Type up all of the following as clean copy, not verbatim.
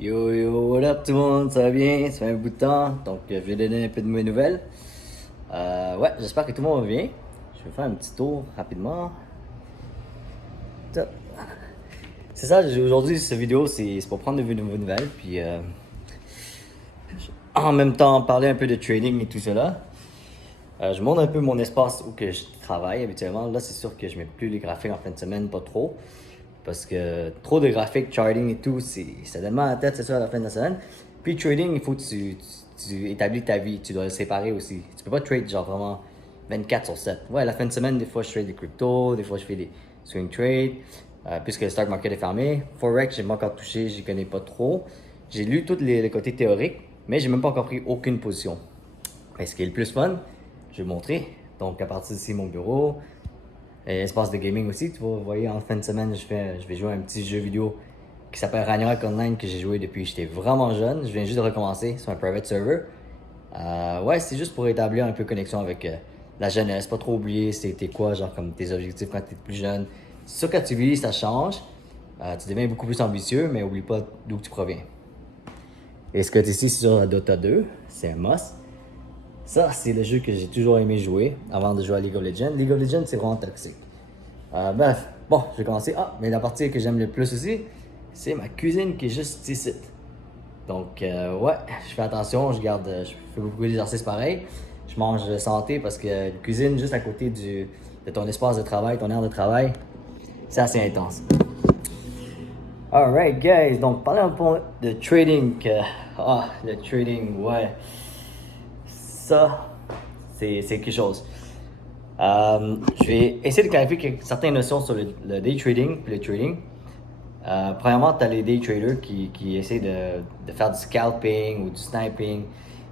Yo yo, what up tout le monde, ça va bien? Ça fait un bout de temps, donc je vais donner un peu de mes nouvelles. Ouais, j'espère que tout le monde va bien. Je vais faire un petit tour rapidement. Top. C'est ça, aujourd'hui, cette vidéo, c'est pour prendre de vos nouvelles, puis en même temps parler un peu de trading et tout cela. Je montre un peu mon espace où que je travaille habituellement. Là, c'est sûr que je mets plus les graphiques en fin de semaine, pas trop. Parce que trop de graphiques, charting et tout, ça donne mal à la tête, c'est sûr, à la fin de la semaine. Puis trading, il faut que tu établis ta vie. Tu dois le séparer aussi. Tu peux pas trade genre vraiment 24 sur 7. Ouais, à la fin de semaine, des fois, je trade des cryptos, des fois, je fais des swing trades. Puisque le stock market est fermé. Forex, j'ai pas encore touché, j'y connais pas trop. J'ai lu tous les côtés théoriques, mais j'ai même pas encore pris aucune position. Mais ce qui est le plus fun, je vais vous montrer. Donc, à partir d'ici, mon bureau, et espace de gaming aussi. Tu vois, vous voyez, en fin de semaine, je vais jouer à un petit jeu vidéo qui s'appelle Ragnarok Online que j'ai joué depuis que j'étais vraiment jeune. Je viens juste de recommencer sur un private server. Ouais, c'est juste pour établir un peu connexion avec la jeunesse, pas trop oublier c'était quoi, genre comme tes objectifs quand tu es plus jeune. C'est sûr, quand tu vieillis, ça change. Tu deviens beaucoup plus ambitieux, mais oublie pas d'où tu proviens. Et ce que tu es ici sur Dota 2, c'est un must. Ça, c'est le jeu que j'ai toujours aimé jouer avant de jouer à League of Legends. League of Legends, c'est vraiment toxique. Bref, bon, je vais commencer. Ah, mais la partie que j'aime le plus aussi, c'est ma cuisine qui est juste ici. Donc, ouais, je fais attention, je fais beaucoup d'exercices pareil. Je mange santé parce que la cuisine, juste à côté de ton espace de travail, ton aire de travail, c'est assez intense. Alright, guys, donc parlons un peu de trading. Le trading, ouais. Ça, c'est quelque chose. Je vais essayer de clarifier certaines notions sur le day trading et le trading. Premièrement, tu as les day traders qui essaient de faire du scalping ou du sniping.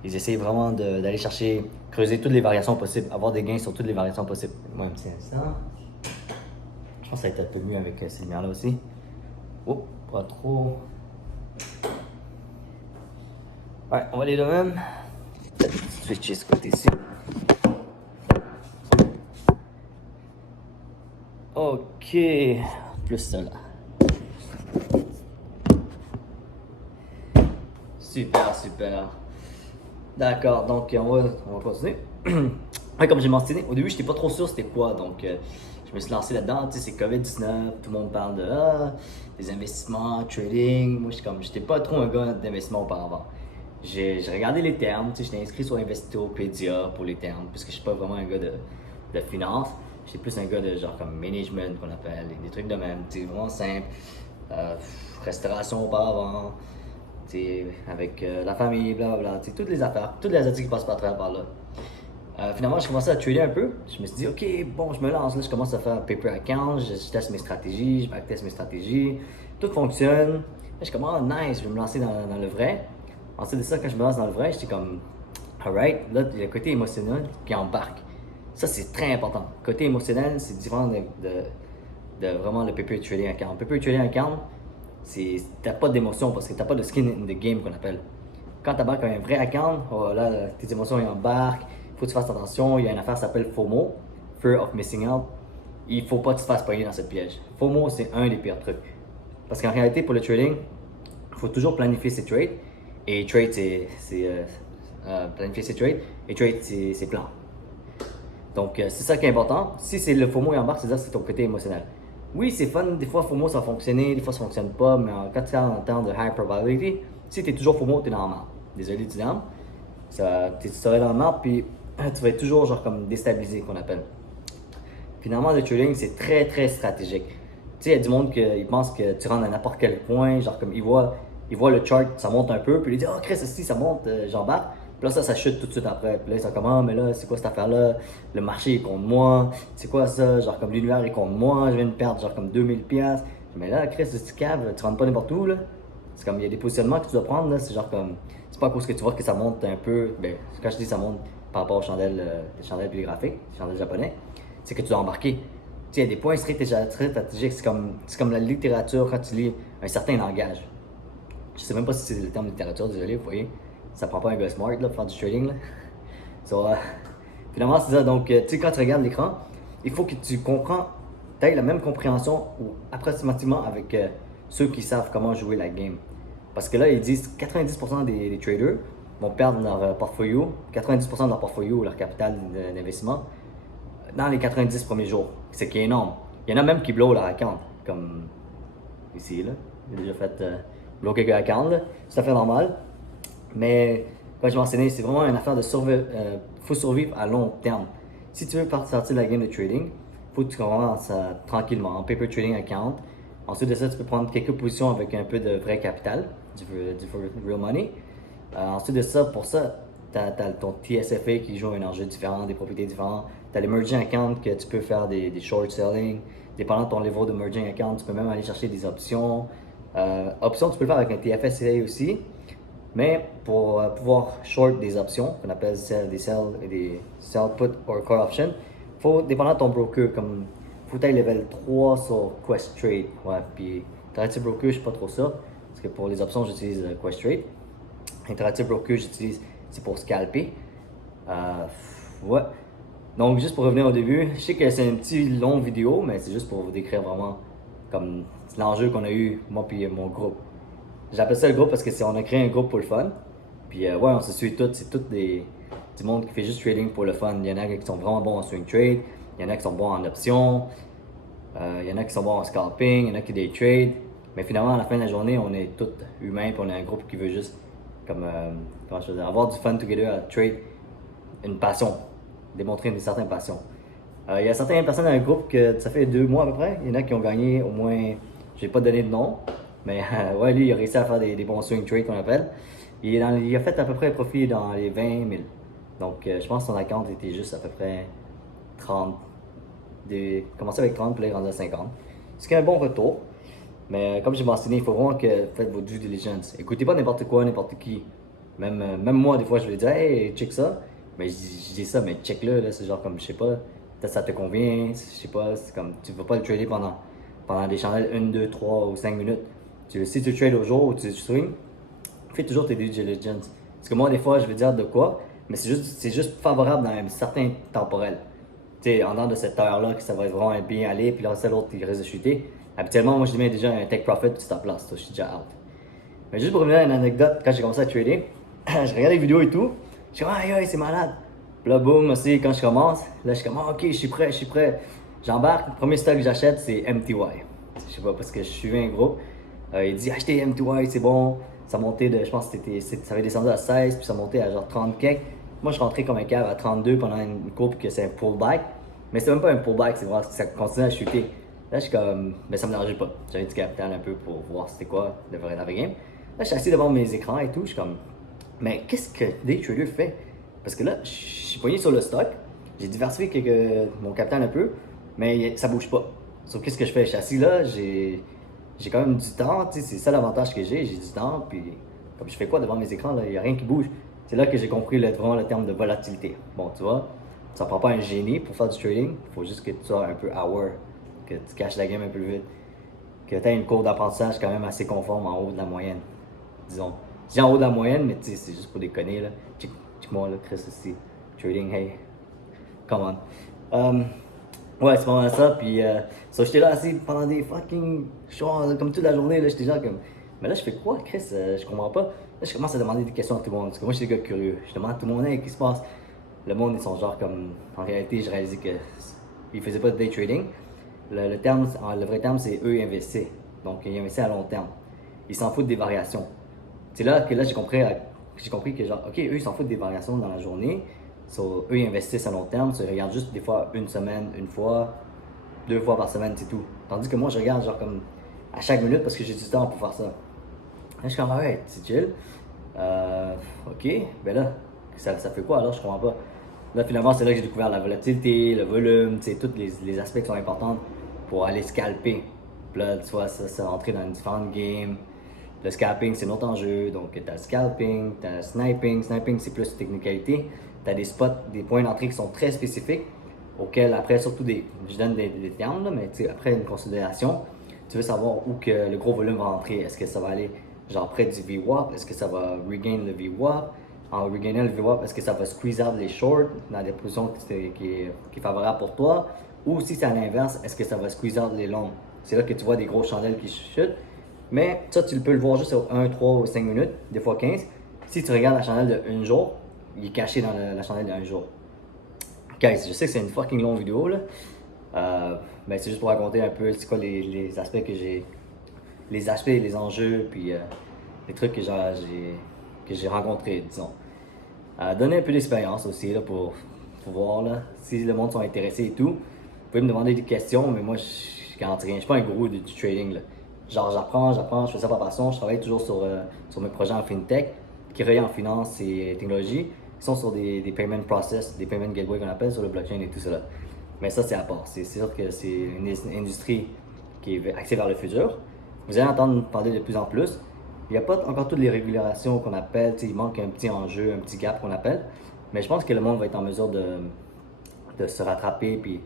Ils essaient vraiment d'aller chercher, creuser toutes les variations possibles, avoir des gains sur toutes les variations possibles. Moi, un petit instant. Je pense que ça va être un peu mieux avec ces lumières-là aussi. Oh, pas trop. Ouais, on va aller de même. Peut-être switcher ce côté-ci. Ok, plus cela. Super, super. D'accord, donc on va continuer. Ouais, comme j'ai mentionné, au début, j'étais pas trop sûr c'était quoi, donc je me suis lancé là-dedans. Tu sais, c'est COVID-19, tout le monde parle des investissements, trading. Moi, j'étais pas trop un gars d'investissement auparavant. J'ai regardé les termes, tu sais, j'étais inscrit sur Investopedia pour les termes, puisque je suis pas vraiment un gars de finance. J'étais plus un gars de genre comme management qu'on appelle, des trucs de même, tu sais, vraiment simple. Restauration auparavant, avec la famille, blablabla, toutes les affaires, toutes les activités qui passent par travers par là. Finalement, j'ai commencé à trader un peu. Je me suis dit, ok, bon, je me lance, là, je commence à faire paper account, je teste mes stratégies, je backteste mes stratégies, tout fonctionne. Là, je commence, oh, nice, je vais me lancer dans le vrai. Ensuite de ça, quand je me lance dans le vrai, j'étais comme, alright, là, il y a le côté émotionnel qui embarque. Ça, c'est très important. Côté émotionnel, c'est différent de vraiment le paper trading account. Paper trading account, t'as pas d'émotion parce que t'as pas de skin in the game qu'on appelle. Quand t'embarques un vrai account, oh là, tes émotions ils embarquent, il faut que tu fasses attention, il y a une affaire qui s'appelle FOMO, Fear of Missing Out. Il faut pas que tu te fasses pogner dans ce piège. FOMO, c'est un des pires trucs. Parce qu'en réalité, pour le trading, il faut toujours planifier ses trades. Et trade, planifier ses trades. Et trade, c'est plan. Donc, c'est ça qui est important. Si c'est le FOMO et embarque, c'est-à-dire c'est ton côté émotionnel. Oui, c'est fun, des fois FOMO ça va fonctionner, des fois ça fonctionne pas, mais quand tu es en temps de high probability, si tu es toujours FOMO, tu es dans la merde. Désolé du terme. Tu serais dans la merde, puis tu vas être toujours genre comme déstabilisé qu'on appelle. Finalement, le trading, c'est très très stratégique. Tu sais, il y a du monde qui pense que tu rentres à n'importe quel point, genre comme il voit le chart, ça monte un peu, puis il dit, oh Chris, si ça monte, j'embarque. Puis là, ça chute tout de suite après. Puis là, ils sont comme, ah, mais là, c'est quoi cette affaire-là? Le marché est contre moi. C'est quoi ça? Genre, comme l'univers est contre moi. Je viens de perdre, genre, comme 2000$. Mais là, Chris, tu caves, tu rentres pas n'importe où, là. C'est comme, il y a des positionnements que tu dois prendre, là. C'est genre comme, c'est pas à cause que tu vois que ça monte un peu. Ben, quand je dis ça monte par rapport aux chandelles, les chandelles puis les graphiques, les chandelles japonais, c'est que tu dois embarquer. Tu sais, il y a des points très stratégiques. C'est comme la littérature quand tu lis un certain langage. Je sais même pas si c'est le terme de littérature, désolé, vous voyez. Ça prend pas un gars smart là, pour faire du trading. Là. So, finalement, c'est ça. Donc, tu sais, quand tu regardes l'écran, il faut que tu comprends, tu aies la même compréhension ou approximativement avec ceux qui savent comment jouer la game. Parce que là, ils disent que 90% des traders vont perdre leur portfolio, 90% de leur portfolio, leur capital d'investissement, dans les 90 premiers jours. C'est qui est énorme. Il y en a même qui blow leur account, comme ici, là. J'ai déjà fait blow quelques accounts, là. C'est tout à fait normal. Mais, comme je mentionnais, c'est vraiment une affaire de survivre. Faut survivre à long terme. Si tu veux sortir de la game de trading, faut que tu commences tranquillement, en paper trading account. Ensuite de ça, tu peux prendre quelques positions avec un peu de vrai capital, du real money. Ensuite de ça, pour ça, tu as ton TSFA qui joue un enjeu différent, des propriétés différentes. Tu as les merging accounts que tu peux faire des short selling. Dépendant de ton niveau de merging account, tu peux même aller chercher des options. Options, tu peux le faire avec un TFSA aussi. Mais pour pouvoir short des options, qu'on appelle des sell put or call option, faut, dépendant de ton broker, comme faut être level 3 sur Questrade. Ouais, puis Interactive Broker, je suis pas trop ça. Parce que pour les options, j'utilise Questrade. Interactive Broker, j'utilise, c'est pour scalper. Ouais. Donc, juste pour revenir au début, je sais que c'est une petite longue vidéo, mais c'est juste pour vous décrire vraiment comme l'enjeu qu'on a eu, moi puis mon groupe. J'appelle ça le groupe parce que on a créé un groupe pour le fun. Puis ouais, on se suit tous, c'est tout du monde qui fait juste trading pour le fun. Il y en a qui sont vraiment bons en swing trade, il y en a qui sont bons en options, il y en a qui sont bons en scalping, il y en a qui day trade. Mais finalement, à la fin de la journée, on est tous humains, puis on est un groupe qui veut juste comme, comment je veux dire, avoir du fun together à trade, une passion, démontrer une certaine passion. Il y a certaines personnes dans le groupe que ça fait 2 mois à peu près. Il y en a qui ont gagné au moins, j'ai pas donné de nom, mais ouais, lui, il a réussi à faire des bons swing trades qu'on appelle. Il a fait à peu près un profit dans les 20 000. Donc, je pense que son account était juste à peu près 30. Commencer avec 30 puis là, il est rendu à 50. Ce qui est un bon retour. Mais comme j'ai mentionné, il faut vraiment que vous faites votre due diligence. Écoutez pas n'importe quoi, n'importe qui. Même moi, des fois, je vais dire, hey, check ça. Mais je dis ça, mais check-le, là, c'est genre comme, je sais pas, peut-être ça te convient, je sais pas, c'est comme, tu vas pas le trader pendant des chandelles 1, 2, 3 ou 5 minutes. Si tu trades au jour ou tu swing, fais toujours tes due diligence. Parce que moi, des fois, je vais dire de quoi, mais c'est juste favorable dans un certain temporel. Tu sais, en dehors de cette heure-là, que ça va vraiment bien aller, puis là, c'est l'autre qui risque de chuter. Habituellement, moi, je mets déjà un take profit, puis stop loss, je suis déjà out. Mais juste pour revenir à une anecdote, quand j'ai commencé à trader, je regarde les vidéos et tout, je suis comme, aïe, aïe, c'est malade. Puis là, boum, aussi, quand je commence, là, je suis comme, ah, ok, je suis prêt. J'embarque, le premier stock que j'achète, c'est MTY. Je sais pas, parce que je suivais un groupe. Il dit, achetez MTY, c'est bon. Ça montait de, je pense que ça avait descendu à 16, puis ça montait à genre 30 quelques. Moi, je suis rentré comme un cave à 32 pendant une courbe que c'est un pullback. Mais c'est même pas un pullback, c'est vrai que ça continue à chuter. Là, je suis comme, mais ça me dérangeait pas. J'avais du capital un peu pour voir c'était quoi le vrai game. Là, je suis assis devant mes écrans et tout, je suis comme, mais qu'est-ce que Day Trader fait? Parce que là, je suis poigné sur le stock, j'ai diversifié mon capital un peu, mais ça bouge pas. Sauf qu'est-ce que je fais? Je suis assis là, j'ai quand même du temps, tu sais, c'est ça l'avantage que j'ai du temps, puis comme je fais quoi devant mes écrans, là, il n'y a rien qui bouge. C'est là que j'ai compris vraiment le terme de volatilité. Bon, tu vois, ça prend pas un génie pour faire du trading, il faut juste que tu sois un peu aware, que tu caches la game un peu vite, que tu aies une courbe d'apprentissage quand même assez conforme en haut de la moyenne, disons. Je dis en haut de la moyenne, mais tu sais, c'est juste pour déconner, là. Check-moi, là, Chris, aussi. Trading, hey, come on. Ouais, c'est vraiment ça, puis j'étais là assis pendant des fucking shows, comme toute la journée, là, j'étais genre comme, mais là, je fais quoi, Chris, je comprends pas. Là, je commence à demander des questions à tout le monde, parce que moi, je suis des gars curieux. Je demande à tout le monde, hey, qu'est-ce qui se passe? Le monde, ils sont genre comme, en réalité, je réalisais que ils faisaient pas de day trading. Le vrai terme, c'est eux investissent. Donc, ils investissent à long terme. Ils s'en foutent des variations. C'est là que j'ai compris que genre, ok, eux, ils s'en foutent des variations dans la journée. So, eux, ils investissent à long terme. So, ils regardent juste des fois une semaine, une fois, 2 fois par semaine, c'est tout. Tandis que moi, je regarde genre comme à chaque minute parce que j'ai du temps pour faire ça. Là, je suis comme, ouais, c'est chill. Ok, ben là, ça fait quoi alors? Je comprends pas. Là, finalement, c'est là que j'ai découvert la volatilité, le volume, tu sais, tous les aspects qui sont importants pour aller scalper. Puis là, tu vois, ça rentrer dans différentes games. Le scalping, c'est notre enjeu. Donc, tu as le scalping, tu as le sniping. Sniping, c'est plus technicalité. Tu as des spots, des points d'entrée qui sont très spécifiques, auxquels, après, surtout je donne des termes, là, mais après une considération, tu veux savoir où que le gros volume va entrer. Est-ce que ça va aller genre près du VWAP? Est-ce que ça va regain le VWAP? En regagnant le VWAP, est-ce que ça va squeeze out les shorts dans des positions qui est favorable pour toi? Ou si c'est à l'inverse, est-ce que ça va squeeze out les longs? C'est là que tu vois des gros chandelles qui chutent. Mais ça, tu peux le voir juste sur 1, 3 ou 5 minutes, des fois 15. Si tu regardes la chandelle de 1 jour, il est caché dans la chandelle de 1 jour. Guys, je sais que c'est une fucking longue vidéo là. Mais c'est juste pour raconter un peu c'est quoi les aspects que j'ai. Les aspects, les enjeux, puis les trucs que j'ai rencontrés, disons. Donner un peu d'expérience aussi là, pour voir là, si le monde sont intéressés et tout. Vous pouvez me demander des questions, mais moi je garantis rien. Je suis pas un gourou du trading. Là. Genre j'apprends, je fais ça par passion. Je travaille toujours sur mes projets en fintech, qui relient en finance et technologie, qui sont sur des payment process, des payment gateway qu'on appelle sur le blockchain et tout cela. Mais ça c'est à part. C'est sûr que c'est une industrie qui est axée vers le futur. Vous allez entendre parler de plus en plus. Il n'y a pas encore toutes les régulations qu'on appelle, il manque un petit enjeu, un petit gap qu'on appelle. Mais je pense que le monde va être en mesure de se rattraper et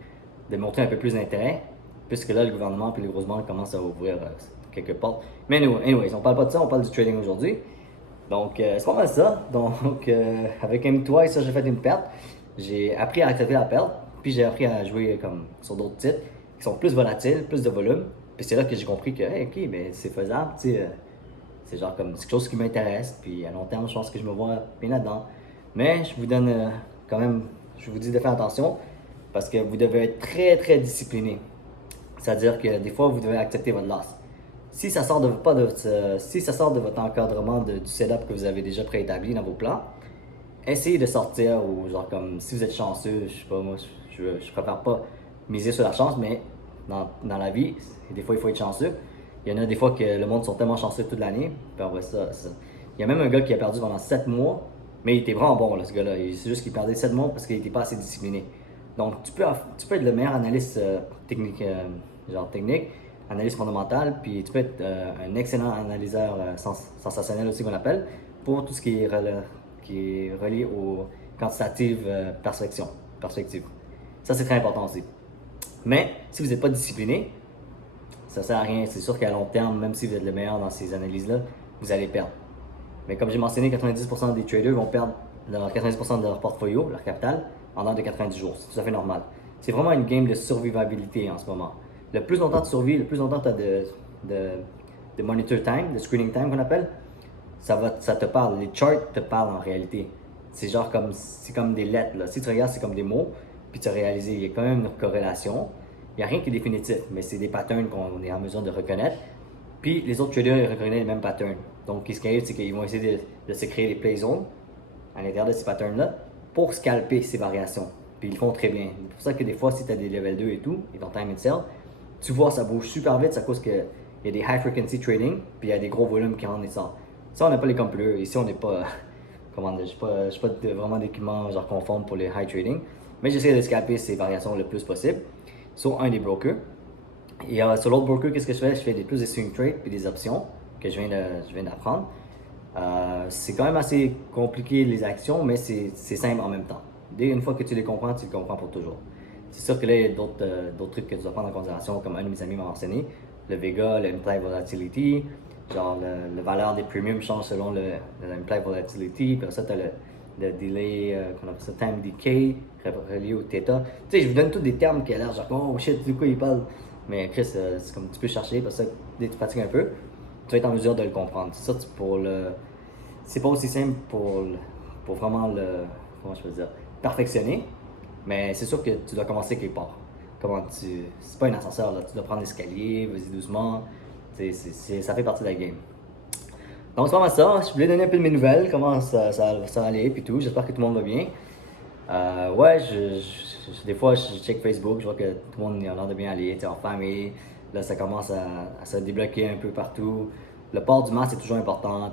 de montrer un peu plus d'intérêt, puisque là, le gouvernement et les grosses banques commencent à ouvrir quelques portes. Mais anyways, on parle pas de ça, on parle du trading aujourd'hui. Donc, c'est pas mal ça. Donc, avec M2, ça, j'ai fait une perte. J'ai appris à accepter la perte, puis j'ai appris à jouer comme sur d'autres titres qui sont plus volatiles, plus de volume. Puis c'est là que j'ai compris que, hey, ok, mais c'est faisable, tu sais. C'est genre comme c'est quelque chose qui m'intéresse, puis à long terme, je pense que je me vois bien là-dedans. Mais je vous donne quand même, je vous dis de faire attention parce que vous devez être très très discipliné. C'est-à-dire que des fois, vous devez accepter votre loss. Si ça sort de, pas de, si ça sort de votre encadrement du setup que vous avez déjà préétabli dans vos plans, essayez de sortir ou genre comme si vous êtes chanceux, je sais pas moi, je préfère pas miser sur la chance, mais dans la vie, des fois il faut être chanceux. Il y en a des fois que le monde sont tellement chanceux toute l'année, puis après ça. Il y a même un gars qui a perdu pendant 7 mois, mais il était vraiment bon là, ce gars-là. C'est juste qu'il perdait 7 mois parce qu'il n'était pas assez discipliné. Donc tu peux être le meilleur analyste technique, technique, analyste fondamentale, puis tu peux être un excellent analyseur sensationnel aussi qu'on appelle, pour tout ce qui est relié au quantitative perspective. Ça c'est très important aussi. Mais si vous n'êtes pas discipliné, ça sert à rien. C'est sûr qu'à long terme, même si vous êtes le meilleur dans ces analyses-là, vous allez perdre. Mais comme j'ai mentionné, 90% des traders vont perdre 90% de leur portfolio, leur capital, en dehors de 90 jours. C'est tout à fait normal. C'est vraiment une game de survivabilité en ce moment. Le plus longtemps tu survis, le plus longtemps tu as de monitor time, de screening time qu'on appelle, ça te parle. Les charts te parlent en réalité. C'est comme des lettres. Là. Si tu regardes, c'est comme des mots, puis tu as réalisé, il y a quand même une corrélation. Il n'y a rien qui est définitif, mais c'est des patterns qu'on est en mesure de reconnaître. Puis les autres traders ils reconnaissent les mêmes patterns. Donc, ce qui arrive, c'est qu'ils vont essayer de se créer des play zones à l'intérieur de ces patterns-là pour scalper ces variations. Puis ils le font très bien. C'est pour ça que des fois, si tu as des level 2 et tout, et ton time and sell, tu vois, ça bouge super vite, c'est à cause qu'il y a des high frequency trading, puis il y a des gros volumes qui rentrent et sortent. Ça, on n'a pas les computers. Ici, on n'est pas. Comment dire, je n'ai pas vraiment d'équipement genre conforme pour les high trading, mais j'essaie de scalper ces variations le plus possible sur un des brokers. Et sur l'autre broker, qu'est-ce que je fais? Je fais plus des swing trades puis des options que je viens d'apprendre. C'est quand même assez compliqué les actions, mais c'est simple en même temps. Dès une fois que tu les comprends pour toujours. C'est sûr que là, il y a d'autres trucs que tu dois prendre en considération, comme un de mes amis m'a mentionné, le Vega, le Implied Volatility, genre la valeur des premiums change selon l'Implied Volatility, puis ça, tu as le delay, qu'on appelle ça time decay, relié au theta. Tu sais, je vous donne tous des termes qui a l'air genre, oh shit, du coup, il parle. Mais Chris, c'est comme tu peux chercher, parce que dès que tu pratiques un peu, tu vas être en mesure de le comprendre. Ça, c'est pas aussi simple pour vraiment comment je peux dire, perfectionner, mais c'est sûr que tu dois commencer quelque part. C'est pas un ascenseur, là. Tu dois prendre l'escalier, vas-y doucement. Ça fait partie de la game. Donc c'est pas mal ça. Je voulais donner un peu de mes nouvelles, comment ça va aller, puis tout. J'espère que tout le monde va bien. Ouais, des fois, je check Facebook, je vois que tout le monde a l'air de bien aller, en famille. Là, ça commence à se débloquer un peu partout. Le port du masque est toujours important,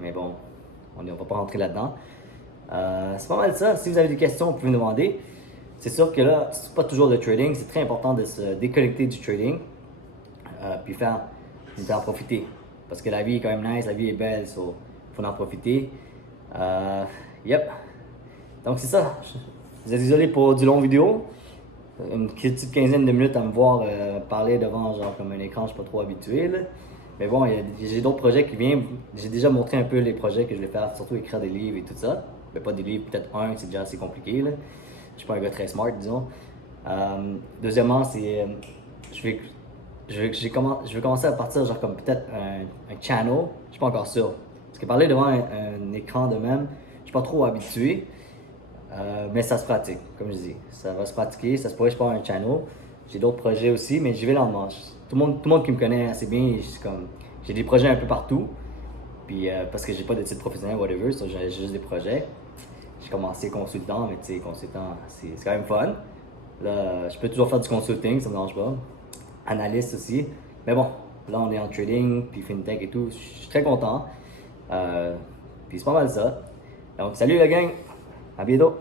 mais bon, on va pas rentrer là-dedans. C'est pas mal ça. Si vous avez des questions, vous pouvez me demander. C'est sûr que là, c'est pas toujours le trading. C'est très important de se déconnecter du trading, puis en profiter. Parce que la vie est quand même nice, la vie est belle, il faut en profiter. Yep. Donc c'est ça. Vous êtes désolé pour du long vidéo. Une petite quinzaine de minutes à me voir parler devant genre comme un écran, je suis pas trop habitué. Là. Mais bon, j'ai d'autres projets qui viennent. J'ai déjà montré un peu les projets que je vais faire, surtout écrire des livres et tout ça. Mais pas des livres, peut-être un, c'est déjà assez compliqué. Là. Je suis pas un gars très smart, disons. Deuxièmement, je vais je veux commencer à partir, genre, comme peut-être un channel. Je suis pas encore sûr. Parce que parler devant un écran de même, je suis pas trop habitué. Mais ça se pratique, comme je dis. Ça va se pratiquer. Ça se pourrait que je parte un channel. J'ai d'autres projets aussi, mais j'y vais lentement. Tout le monde qui me connaît assez bien, j'ai des projets un peu partout. Puis parce que j'ai pas de titre professionnel, whatever, so j'ai juste des projets. J'ai commencé consultant, mais tu sais, consultant, c'est quand même fun. Là, je peux toujours faire du consulting, ça me dérange pas. Analyste aussi. Mais bon, là, on est en trading, puis fintech et tout. Je suis très content. Puis c'est pas mal ça. Donc, salut la gang! À bientôt!